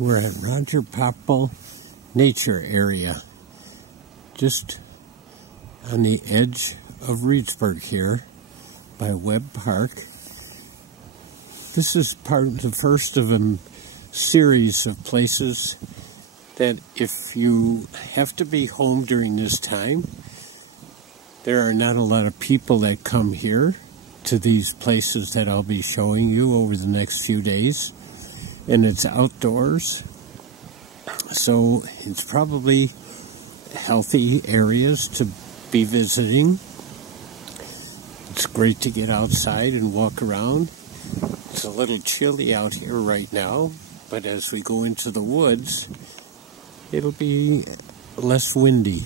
We're at Roger Popple Nature Area, just on the edge of Reedsburg here by Webb Park. This is the first of a series of places that if you have to be home during this time, there are not a lot of people that come here to these places that I'll be showing you over the next few days. And it's outdoors, so it's probably healthy areas to be visiting. It's great to get outside and walk around. It's a little chilly out here right now, but as we go into the woods, it'll be less windy.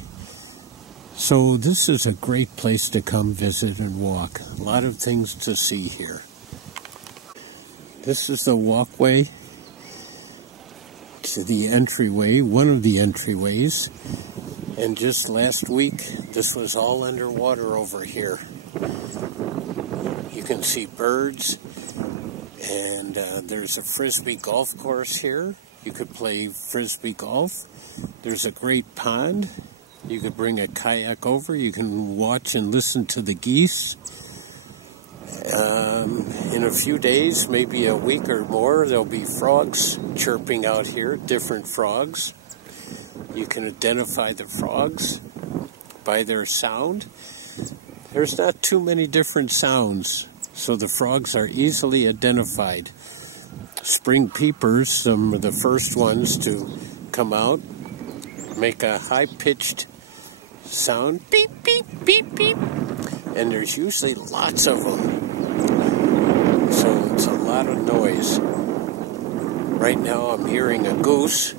So this is a great place to come visit and walk. A lot of things to see here. This is the walkway to the entryway, one of the entryways, and just last week this was all underwater over here. You can see birds, and there's a frisbee golf course here. You could play frisbee golf. There's a great pond. You could bring a kayak over. You can watch and listen to the geese. In a few days, maybe a week or more, there'll be frogs chirping out here, different frogs. You can identify the frogs by their sound. There's not too many different sounds, so the frogs are easily identified. Spring peepers, some of the first ones to come out, make a high-pitched sound, beep, beep, beep, beep, and there's usually lots of them. So it's a lot of noise. Right now I'm hearing a goose.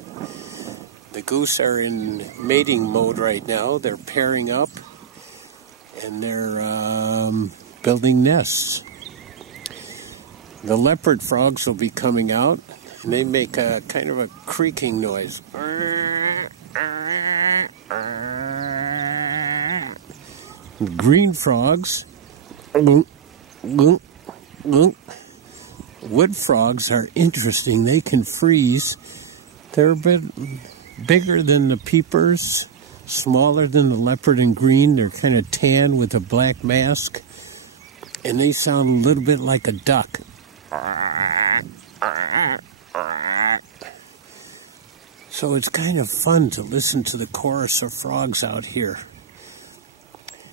The goose are in mating mode right now. They're pairing up and they're building nests. The leopard frogs will be coming out, and they make a kind of a creaking noise. Green frogs, wood frogs are interesting. They can freeze. They're a bit bigger than the peepers, smaller than the leopard and green. They're kind of tan with a black mask, and they sound a little bit like a duck. So it's kind of fun to listen to the chorus of frogs out here.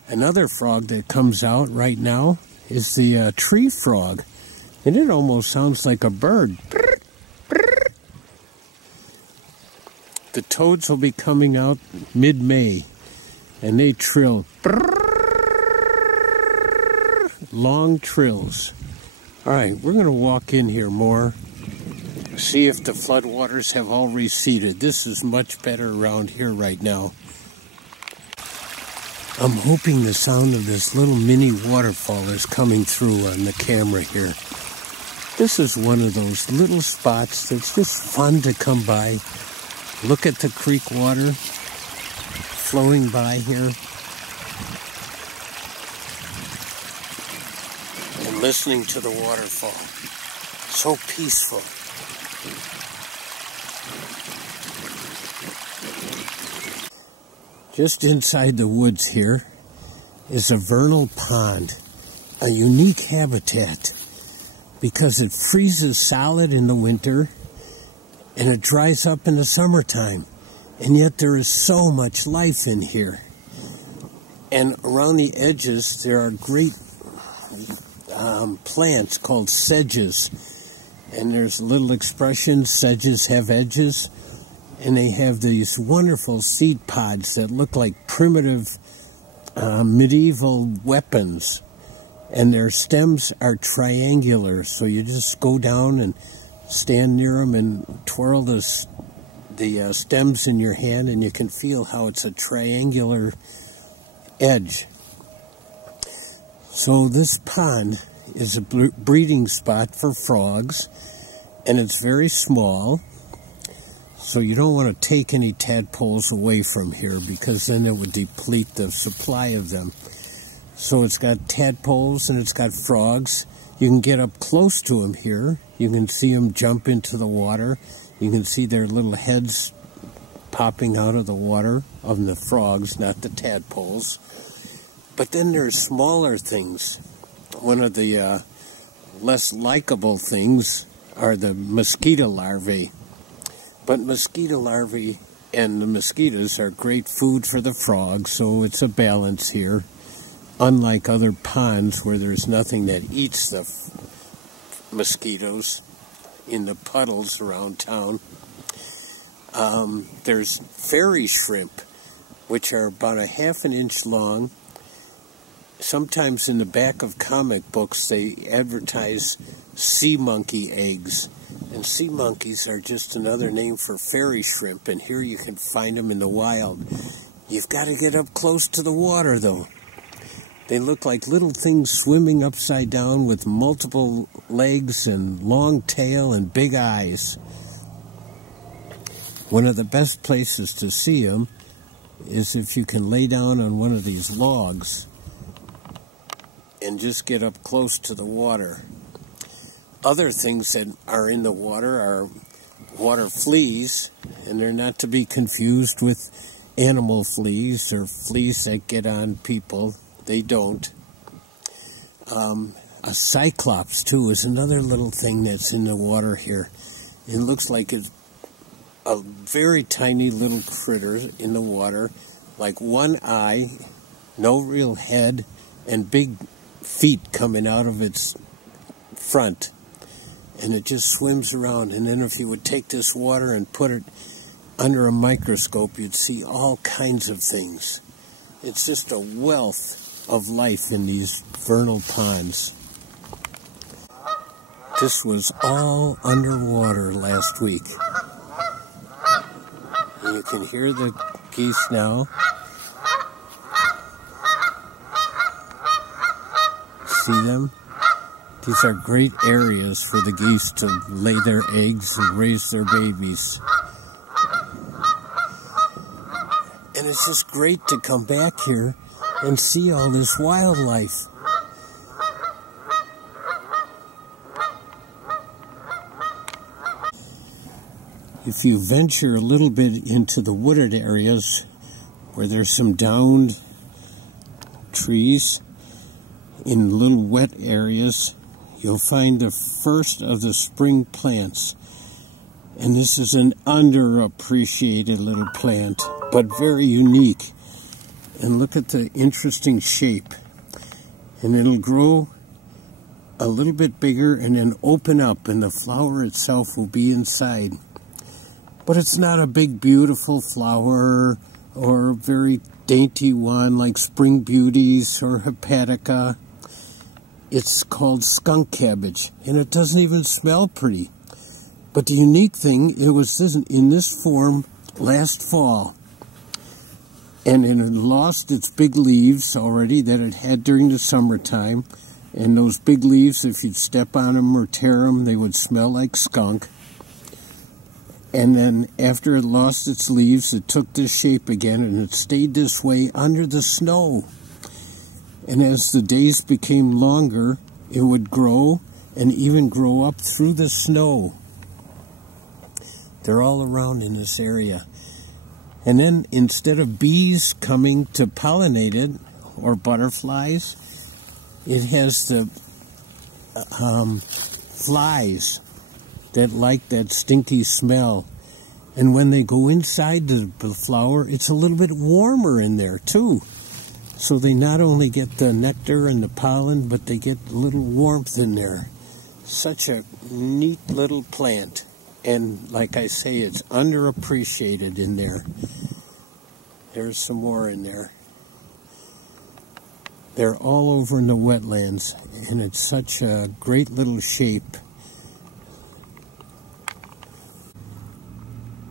Another frog that comes out right now is the tree frog, and it almost sounds like a bird. The toads will be coming out mid-May, and they trill long trills. All right, we're going to walk in here more, see if the floodwaters have all receded. This is much better around here right now. I'm hoping the sound of this little mini waterfall is coming through on the camera here. This is one of those little spots that's just fun to come by. Look at the creek water flowing by here. And listening to the waterfall. So peaceful. Just inside the woods here is a vernal pond, a unique habitat because it freezes solid in the winter and it dries up in the summertime, and yet there is so much life in here. And around the edges there are great plants called sedges, and there's a little expression, sedges have edges. And they have these wonderful seed pods that look like primitive medieval weapons. And their stems are triangular, so you just go down and stand near them and twirl the stems in your hand, and you can feel how it's a triangular edge. So this pond is a breeding spot for frogs, and it's very small. So you don't want to take any tadpoles away from here because then it would deplete the supply of them. So it's got tadpoles and it's got frogs. You can get up close to them here. You can see them jump into the water. You can see their little heads popping out of the water, of the frogs, not the tadpoles. But then there's smaller things. One of the less likable things are the mosquito larvae. But mosquito larvae and the mosquitoes are great food for the frogs, so it's a balance here. Unlike other ponds where there's nothing that eats the mosquitoes in the puddles around town. There's fairy shrimp, which are about a ½ an inch long. Sometimes in the back of comic books they advertise sea monkey eggs. And sea monkeys are just another name for fairy shrimp, and here you can find them in the wild. You've got to get up close to the water, though. They look like little things swimming upside down with multiple legs and long tail and big eyes. One of the best places to see them is if you can lay down on one of these logs and just get up close to the water. Other things that are in the water are water fleas, and they're not to be confused with animal fleas or fleas that get on people. They don't. A cyclops, too, is another little thing that's in the water here. It looks like it's a very tiny little critter in the water, like one eye, no real head, and big feet coming out of its front. And it just swims around. And then if you would take this water and put it under a microscope, you'd see all kinds of things. It's just a wealth of life in these vernal ponds. This was all underwater last week. And you can hear the geese now. See them? These are great areas for the geese to lay their eggs and raise their babies. And it's just great to come back here and see all this wildlife. If you venture a little bit into the wooded areas where there's some downed trees in little wet areas, you'll find the first of the spring plants. And this is an underappreciated little plant, but very unique. And look at the interesting shape. And it'll grow a little bit bigger and then open up, and the flower itself will be inside. But it's not a big, beautiful flower or a very dainty one like spring beauties or hepatica. It's called skunk cabbage, and it doesn't even smell pretty. But the unique thing, it was in this form last fall. And it had lost its big leaves already that it had during the summertime. And those big leaves, if you'd step on them or tear them, they would smell like skunk. And then after it lost its leaves, it took this shape again, and it stayed this way under the snow. And as the days became longer, it would grow and even grow up through the snow. They're all around in this area. And then instead of bees coming to pollinate it, or butterflies, it has the flies that like that stinky smell. And when they go inside the flower, it's a little bit warmer in there too. So they not only get the nectar and the pollen, but they get a little warmth in there. Such a neat little plant. And like I say, it's underappreciated in there. There's some more in there. They're all over in the wetlands, and it's such a great little shape.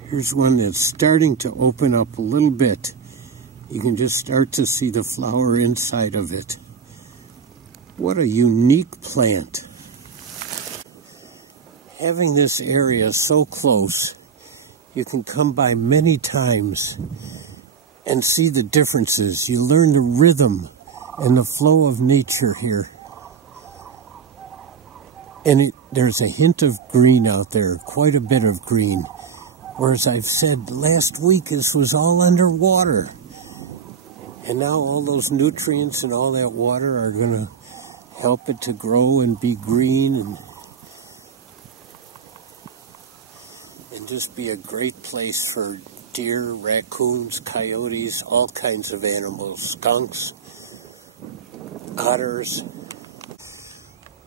Here's one that's starting to open up a little bit. You can just start to see the flower inside of it. What a unique plant. Having this area so close, you can come by many times and see the differences. You learn the rhythm and the flow of nature here. And there's a hint of green out there, quite a bit of green. Whereas I've said last week this was all underwater. And now all those nutrients and all that water are going to help it to grow and be green and just be a great place for deer, raccoons, coyotes, all kinds of animals, skunks, otters.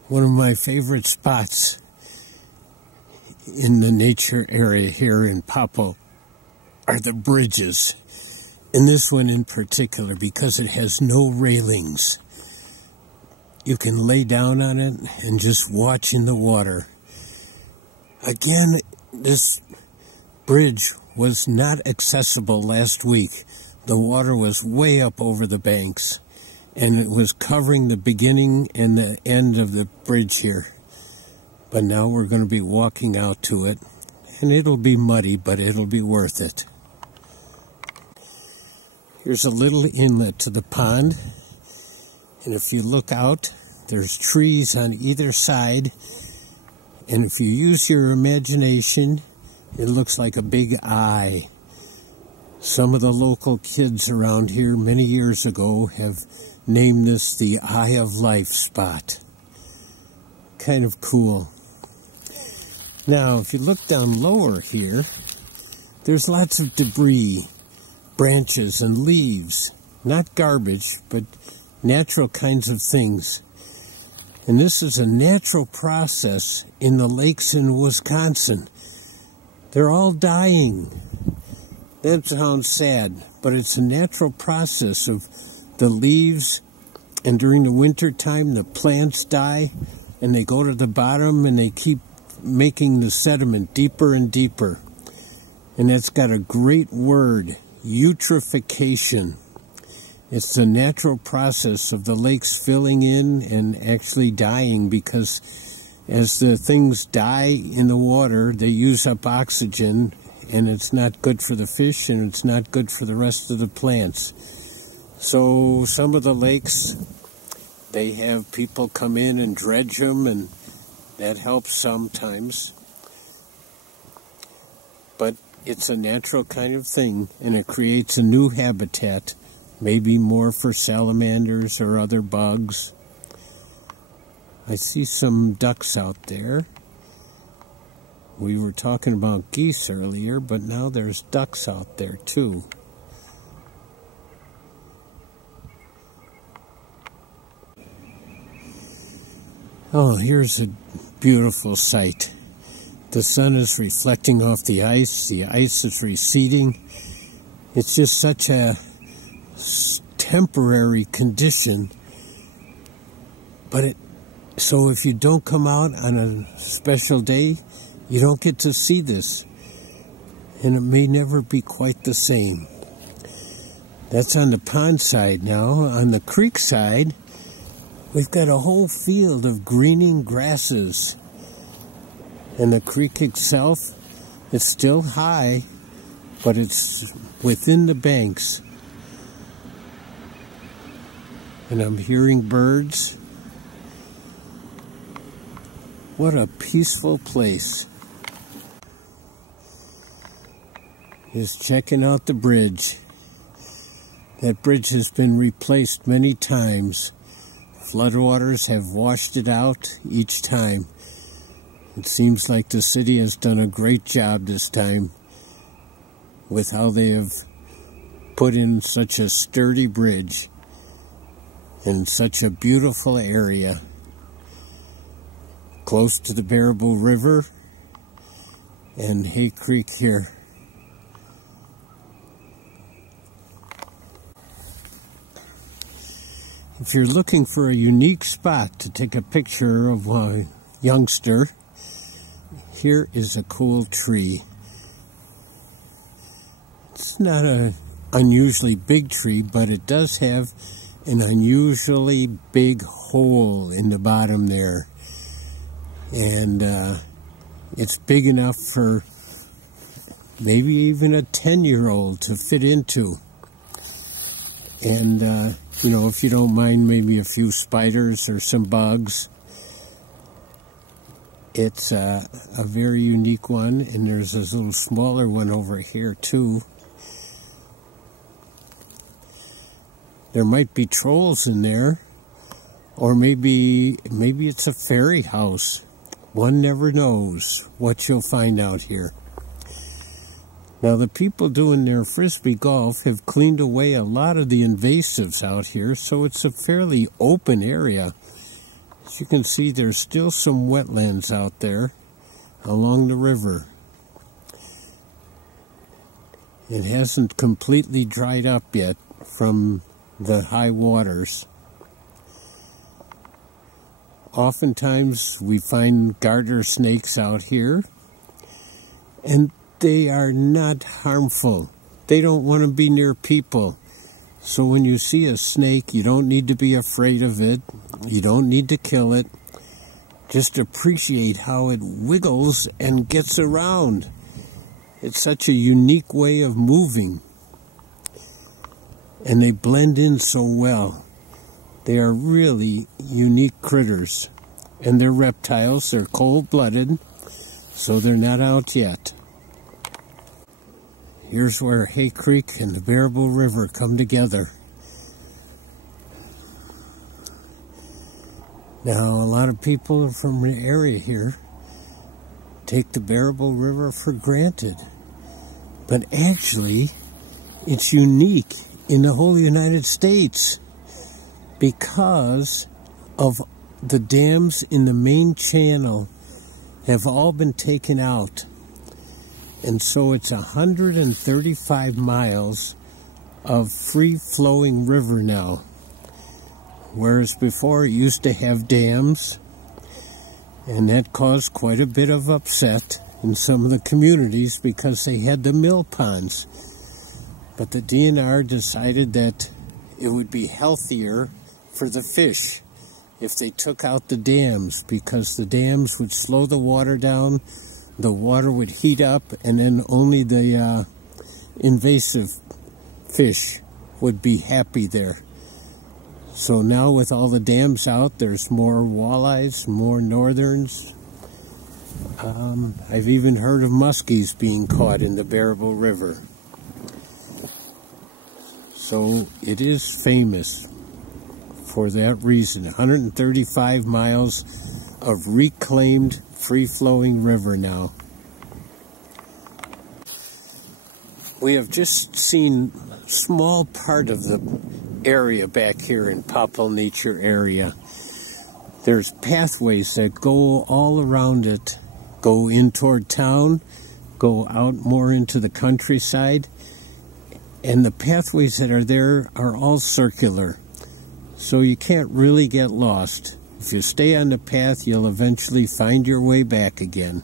One of my favorite spots in the nature area here in Popple are the bridges. And this one in particular, because it has no railings. You can lay down on it and just watch in the water. Again, this bridge was not accessible last week. The water was way up over the banks, and it was covering the beginning and the end of the bridge here. But now we're going to be walking out to it, and it'll be muddy, but it'll be worth it. Here's a little inlet to the pond, and if you look out, there's trees on either side, and if you use your imagination, it looks like a big eye. Some of the local kids around here many years ago have named this the Eye of Life spot. Kind of cool. Now, if you look down lower here, there's lots of debris. Branches and leaves, not garbage, but natural kinds of things. And this is a natural process in the lakes in Wisconsin. They're all dying. That sounds sad, but it's a natural process of the leaves, and during the winter time the plants die and they go to the bottom and they keep making the sediment deeper and deeper. And that's got a great word. Eutrophication. It's the natural process of the lakes filling in and actually dying, because as the things die in the water, they use up oxygen, and it's not good for the fish and it's not good for the rest of the plants. So some of the lakes, they have people come in and dredge them, and that helps sometimes. But it's a natural kind of thing, and it creates a new habitat, maybe more for salamanders or other bugs. I see some ducks out there. We were talking about geese earlier, but now there's ducks out there too. Oh, here's a beautiful sight. The sun is reflecting off the ice is receding. It's just such a temporary condition. But so if you don't come out on a special day, you don't get to see this. And it may never be quite the same. That's on the pond side now. On the creek side, we've got a whole field of greening grasses. And the creek itself, it's still high, but it's within the banks. And I'm hearing birds. What a peaceful place. Just checking out the bridge. That bridge has been replaced many times. Floodwaters have washed it out each time. It seems like the city has done a great job this time with how they have put in such a sturdy bridge in such a beautiful area, close to the Baraboo River and Hay Creek here. If you're looking for a unique spot to take a picture of a youngster, here is a cool tree. It's not an unusually big tree, but it does have an unusually big hole in the bottom there. And it's big enough for maybe even a 10-year-old to fit into. And, you know, if you don't mind maybe a few spiders or some bugs, It's a very unique one, and there's this little smaller one over here too. There might be trolls in there, or maybe it's a fairy house. One never knows what you'll find out here. Now, the people doing their frisbee golf have cleaned away a lot of the invasives out here, so it's a fairly open area. As you can see, there's still some wetlands out there along the river. It hasn't completely dried up yet from the high waters. Oftentimes we find garter snakes out here, and they are not harmful. They don't want to be near people. So when you see a snake, you don't need to be afraid of it. You don't need to kill it. Just appreciate how it wiggles and gets around. It's such a unique way of moving. And they blend in so well. They are really unique critters. And they're reptiles. They're cold-blooded, so they're not out yet. Here's where Hay Creek and the Bearable River come together. Now, a lot of people from the area here take the Bearable River for granted. But actually, it's unique in the whole United States because of the dams in the main channel have all been taken out. And so it's 135 miles of free-flowing river now. Whereas before it used to have dams, and that caused quite a bit of upset in some of the communities because they had the mill ponds. But the DNR decided that it would be healthier for the fish if they took out the dams, because the dams would slow the water down, the water would heat up, and then only the invasive fish would be happy there. So now with all the dams out, there's more walleyes, more northerns. I've even heard of muskies being caught in the Bearable River. So it is famous for that reason. 135 miles of reclaimed free-flowing river now. We have just seen a small part of the area back here in Popple Nature Area. There's pathways that go all around it, go in toward town, go out more into the countryside, and the pathways that are there are all circular, so you can't really get lost. If you stay on the path, you'll eventually find your way back again.